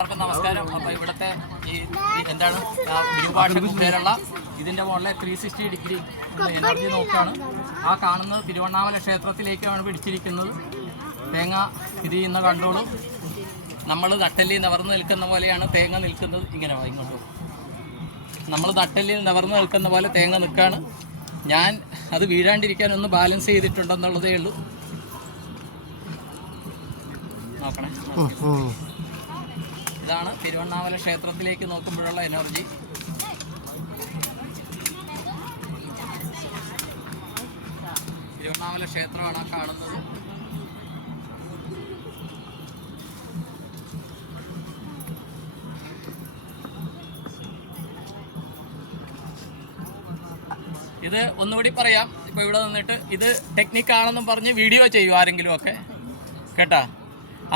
എല്ലാവർക്കും നമസ്കാരം. അപ്പോൾ ഇവിടുത്തെ എന്താണ് ഗുരുഭാഷ ഗുഹയിലുള്ള ഇതിൻ്റെ മുകളിലെ 360 ഡിഗ്രി എനർജി നോക്കുകയാണ്. ആ കാണുന്നത് തിരുവണ്ണാമല ക്ഷേത്രത്തിലേക്കാണ് പിടിച്ചിരിക്കുന്നത്. തേങ്ങ ഇത് ചെയ്യുന്ന കണ്ടോളൂ. നമ്മൾ നട്ടെല്ലിൽ നിവർന്ന് നിൽക്കുന്ന പോലെയാണ് തേങ്ങ നിൽക്കുന്നത്. ഇങ്ങനെ ഇങ്ങോട്ട് നമ്മൾ നട്ടെല്ലിൽ നിവർന്ന് നിൽക്കുന്ന പോലെ തേങ്ങ നിൽക്കുകയാണ്. ഞാൻ അത് വീഴാണ്ടിരിക്കാൻ ഒന്ന് ബാലൻസ് ചെയ്തിട്ടുണ്ടെന്നുള്ളതേ ഉള്ളൂ. നോക്കണേ, ഇതാണ് തിരുവണ്ണാമല ക്ഷേത്രത്തിലേക്ക് നോക്കുമ്പോഴുള്ള എനർജി. തിരുവണ്ണാമല ക്ഷേത്രമാണ് കാണുന്നത്. ഇത് ഒന്നുകൂടി പറയാം. ഇപ്പോൾ ഇവിടെ നിന്നിട്ട് ഇത് ടെക്നിക്കാണെന്നും പറഞ്ഞ് വീഡിയോ ചെയ്യും ആരെങ്കിലും ഒക്കെ, കേട്ടാ.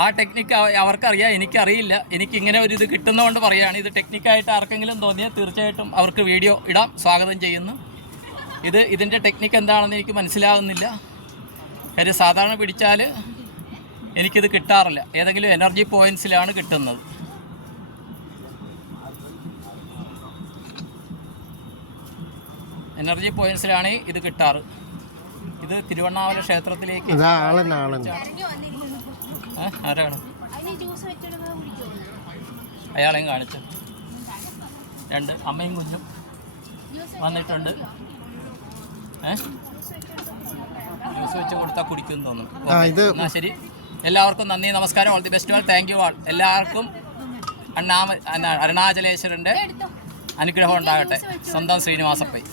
ആ ടെക്നിക്ക് അവർക്കറിയാം, എനിക്കറിയില്ല. എനിക്കിങ്ങനെ ഒരു ഇത് കിട്ടുന്നതുകൊണ്ട് പറയുകയാണ്. ഇത് ടെക്നിക്കായിട്ട് ആർക്കെങ്കിലും തോന്നിയാൽ തീർച്ചയായിട്ടും അവർക്ക് വീഡിയോ ഇടാം. സ്വാഗതം ചെയ്യുന്നു. ഇതിൻ്റെ ടെക്നിക്ക് എന്താണെന്ന് എനിക്ക് മനസ്സിലാകുന്നില്ല. കാര്യം സാധാരണ പിടിച്ചാൽ എനിക്കിത് കിട്ടാറില്ല. ഏതെങ്കിലും എനർജി പോയിൻറ്റ്സിലാണ് കിട്ടുന്നത്. എനർജി പോയിൻറ്റ്സിലാണ് ഇത് കിട്ടാറ്. ഇത് തിരുവണ്ണാമല ക്ഷേത്രത്തിലേക്ക് ആരാണ് അയാളെയും കാണിച്ചു. രണ്ട് അമ്മയും കുഞ്ഞും വന്നിട്ടുണ്ട്. ജ്യൂസ് വെച്ച് കൊടുത്താൽ കുടിക്കുമെന്ന് തോന്നുന്നു. എന്നാൽ ശരി, എല്ലാവർക്കും നന്ദി, നമസ്കാരം. All the best. Thank you all. എല്ലാവർക്കും അരുണാചലേശ്വരൻ്റെ അനുഗ്രഹം ഉണ്ടാകട്ടെ. സ്വന്തം ശ്രീനിവാസപ്പൈ.